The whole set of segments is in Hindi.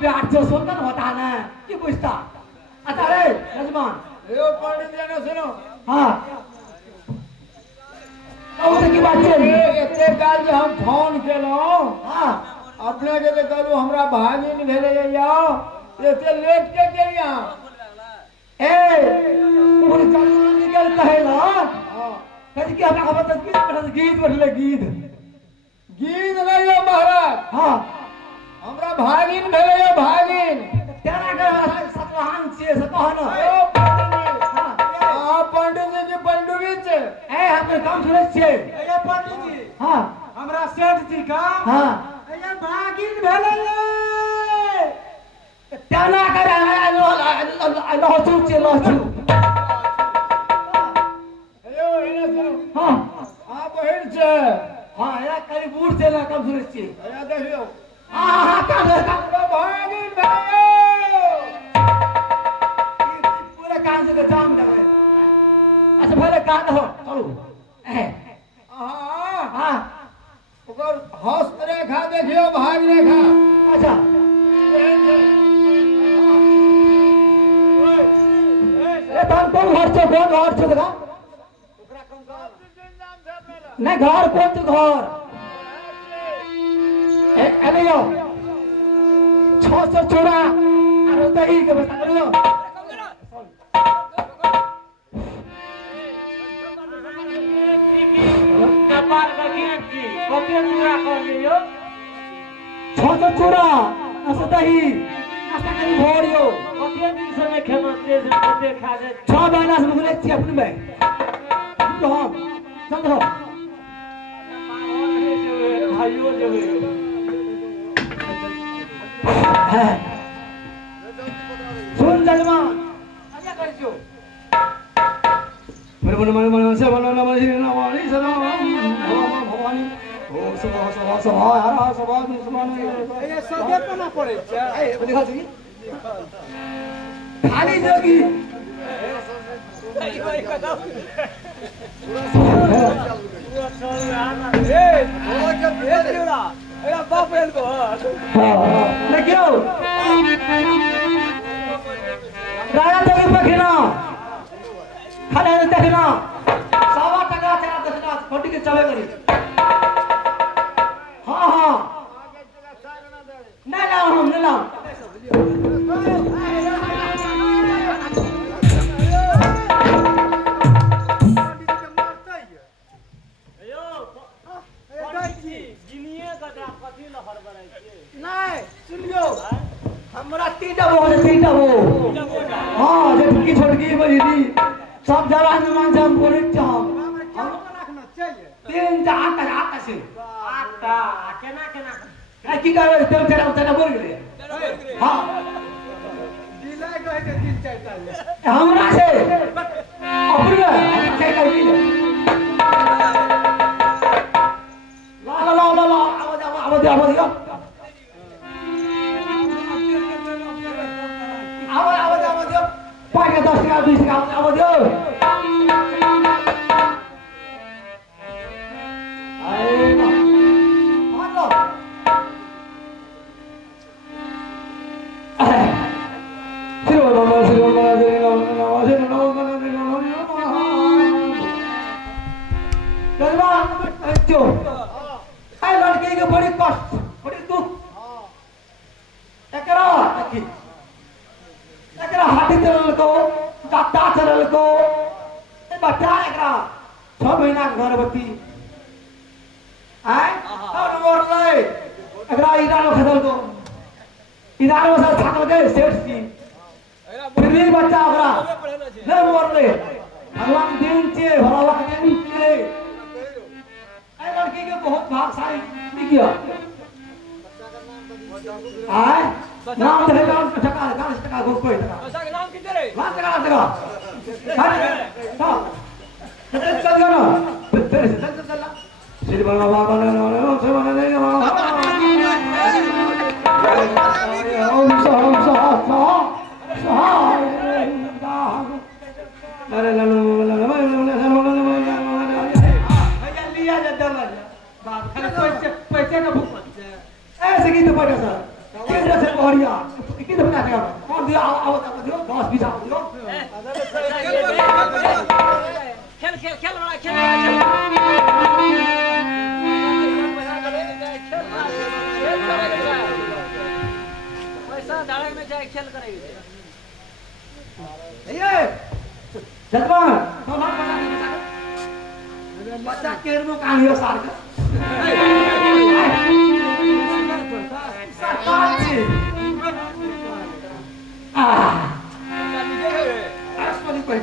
ब्याट जो सुनकर होता ना कि पूछता अच्छा रे यजमान यो पंडित जी ने सुनो हाँ तो की बात चल एते काल जे हम फोन केलो हाँ अपने के कहलू हमरा भागिन भेले जाओ एते लेट के गेलिया ए पूरी जवान निकलता है ना हां कहीं क्या हमरा खबर गीत बढ़ले गीत गीत नहीं हो महाराज हां हमरा भागिन भेले यो भागिन तेरा का सतवाहन से सतवाहन ओ पंडित जी पंडुगी छे ए हम काम सुने छे ए पंडित जी हां हमरा सेठ जी का हां ए भागिन भेले तेरा का लहसू छे लहसू अयो इने सुनो हां हां बहिन छे हां या कहीं बूढ़ से ना काम सुने छे अया देखियो हां का भागिन भेले पूरा कान से जाम देवे अच्छा पहले कान हो चलो हां हां ओकर हस्त रेखा देखियो भाग रेखा अच्छा ए तन कौन घर छे देखा ओकरा कम नाम दे मेरा नहीं घर कौन तो घर ए अलियो 600 चूड़ा और दही के बता करियो कपार का गिरती कते पूरा कर लियो 600 चूड़ा और दही नाश्ता करी भोरियो कते दिन से मैं खेमा तेज कते खा दे 6 महीना से मुगले छी अपने में तो हम चल रहो भाइयों जवे सुन जजमान आजा कर जो मन से मन नमः श्री नवानी सलाम भवानी ओम सुबह सुबह सुबह हरा सुबह दुश्मन ये सदे पे ना पड़े ए दिखा दी खाली जोगी बाप रे को देखियो राजा जोगी पखिना खाने देखना 100 टका चला देखना फोटी के चले करी हाँ हाँ नहीं लाओ हम नहीं लाओ नहीं सुनियो हमरा तीटा वो हाँ जे टुकी छोटकी बड़ी सब जवान मान हम बोले हम रखना चाहिए 3 आटा से आटा केना की करे तेल चढ़ा बोल गेले हां दिला गए के 3-4 साल हमरा से अपने से कही ला आवाज पाके 10 टका 20 टका आवाज लड़के के बड़ी कष्ट बड़ी दुख एकरा हाथी चलल को जाता चलल को बच्चा एकरा 6 महीना गर्भवती आय और मरले एकरा इरानो खदल को इरानो से थाकल गए सेठ की फिर भी बच्चा ओकरा नहीं मरले भगवान दिन छे भगवान दिन छे ए लड़की के बहुत भागशाली निकलियो आय नाम दे नाम टका घुस कोई टका अच्छा के नाम किते रे टका चल गयो ना फिर से चल श्री बाबा ओम ओम अरे लिया जा दल बात पैसे का भूख ऐसे की तो पड़े सर इधर से कोहरिया किधर बना दिया कौन दिया आओ दियो 10 20 आओ दियो खेल खेल खेल बड़ा खेल पैसा डाले में जाए खेल करेंगे ये जजमान तो ना बच्चा केर में कहां लियो सार का सरकार जी असली कोई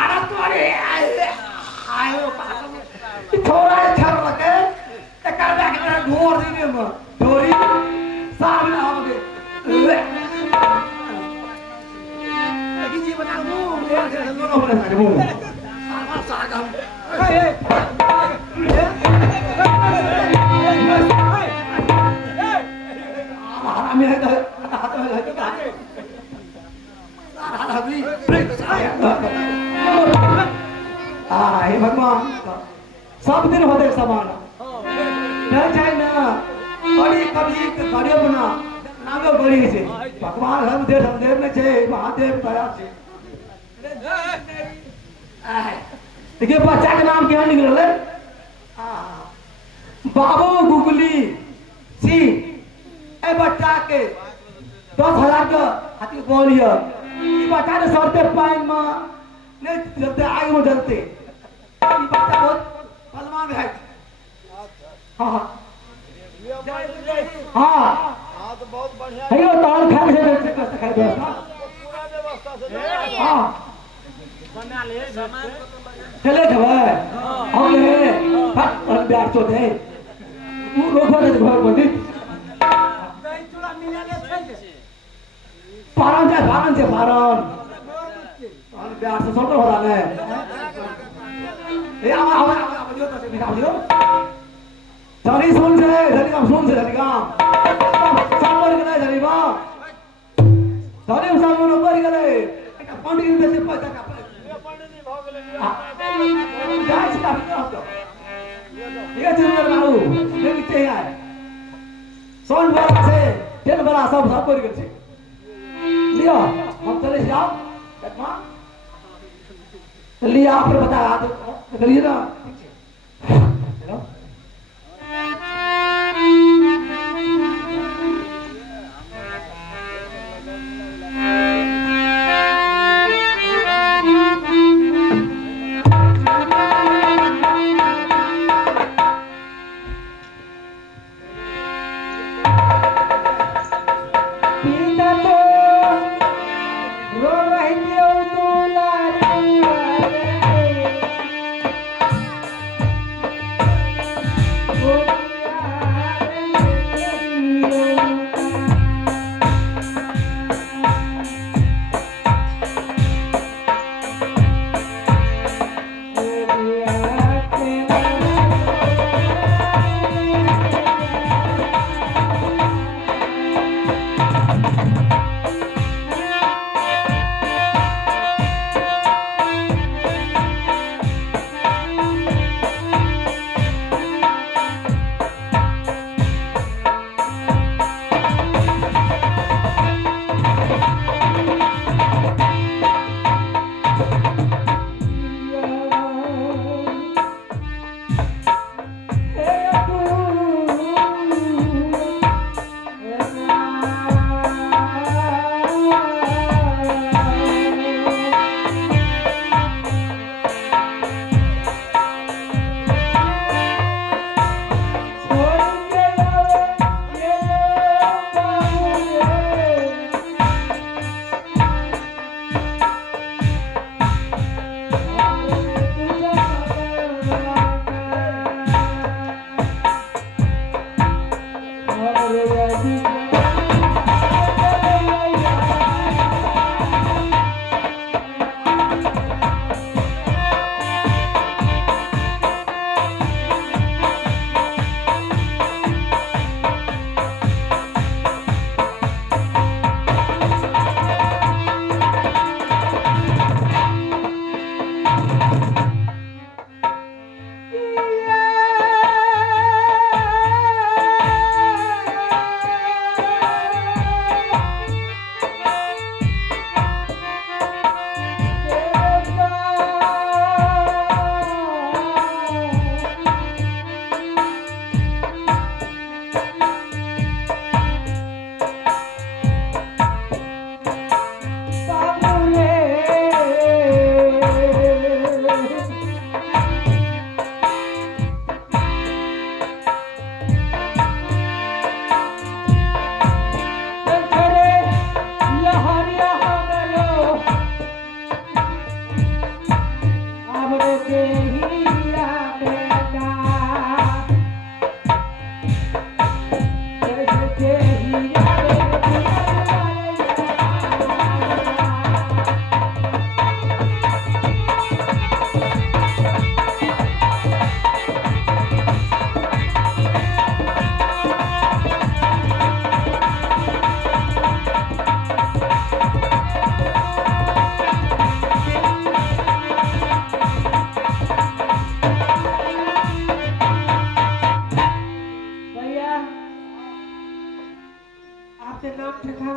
आरा तुम्हारे आयो थोड़ा छर लगे एक कर के ढोर दीने में ढोरी सामने आओगे लेकिन जी बता दूं ये लोग होने वाले वो सारा सागम हमें हाथ में लगी का सारा अभी हे भगवान सब दिन होते समान नहीं चाहिए ना बड़ी कभी गाड़ियों बना नागे बड़ी से भगवान हम देव ने छे महादेव दया से देखिए बच्चा के नाम क्या निकल रहे बाबू गुगली सी ए बच्चा के 10,000 का हाथी बोलिए ये बच्चा ने सरते पाइन में नहीं जलते आग में जलते ये बच्चा बहुत बलवान है हाँ हाँ हाँ तो बहुत बढ़िया है वो ताल खा के खा दो पूरा व्यवस्था से हाँ बना ले सामान चले खबर हम ले फट और ब्याह तो दे वो रोको दे घर बोली दही चूड़ा मिला ले थे पारण से पारण और ब्याह से सोटर हो रहा है ए आवा जो तो से निकाल दियो चली सुन से जल्दी काम सुन से जल्दी काम सामने गले जल्दी बा चली सामने ऊपर गले एक पंडित में से पैसा का पंडित जी भाग ले जाए सीधा ये जरूर बाबू ये कितने है सोन बड़ा से तेल बड़ा सब कर के लियो हम चले जाओ कटमा लिया आप बता तो करिए ना हेलो ठेका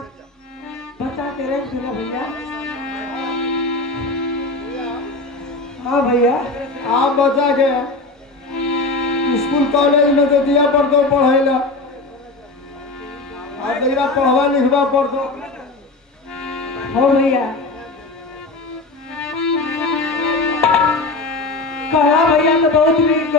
बच्चा के रेंज खेला भैया। हाँ भैया आप बच्चा के स्कूल कॉलेज में तो दिया पड़तो पढ़े ला, आप देखा पढ़वा लिखवा पड़तो। हो भैया कहा भैया तो बहुत नीक